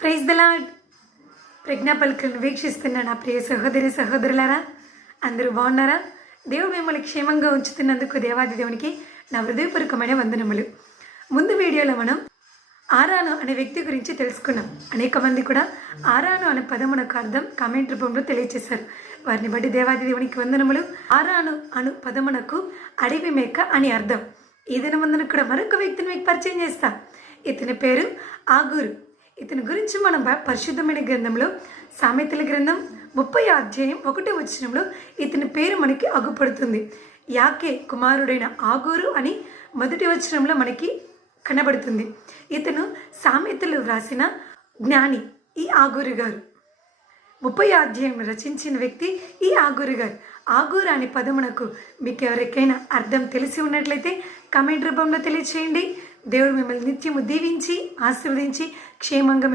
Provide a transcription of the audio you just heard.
Praise the Lord ప్రజ్ఞా పలుకులను వీక్షిస్తున్న నా ప్రియ సహోదరి సహోదరులారా అందరూ బాగున్నారా? దేవుడు మిమ్మల్ని క్షేమంగా ఉంచుతున్నందుకు దేవాది దేవునికి నా హృదయపూర్వకమైన వందనములు. ముందు వీడియోలో మనం ఆరాను అనే వ్యక్తి గురించి తెలుసుకున్నాం. అనేక మంది కూడా ఆరాను అనే పదమునకు అర్థం కామెంట్ రూపంలో తెలియజేశారు వారిని బట్టి దేవాది దేవునికి వందనములు. ఆరాను అను పదమునకు అడవి మేక అని అర్థం. ఈ దినమందున కూడా మరొక వ్యక్తిని మీకు పరిచయం చేస్తాం. ఇతని పేరు ఆగూరు. ఇతని గురించి మనం పరిశుద్ధమైన గ్రంథంలో సామెతల గ్రంథం ముప్పై అధ్యాయం ఒకటి వచనంలో ఇతని పేరు మనకి అగుపడుతుంది. యాకే కుమారుడైన ఆగూరు అని మొదటి వచనంలో మనకి కనబడుతుంది. ఇతను సామెతలు వ్రాసిన జ్ఞాని ఈ ఆగూరు గారు. ముప్పై అధ్యాయం రచించిన వ్యక్తి ఈ ఆగూరు గారు. ఆగూరు అనే పదమునకు మీకు ఎవరికైనా అర్థం తెలిసి ఉన్నట్లయితే కమెంట్ రూపంలో తెలియచేయండి. దేవుడు మిమ్మల్ని నిత్యము దీవించి ఆశీర్వదించి క్షేమంగా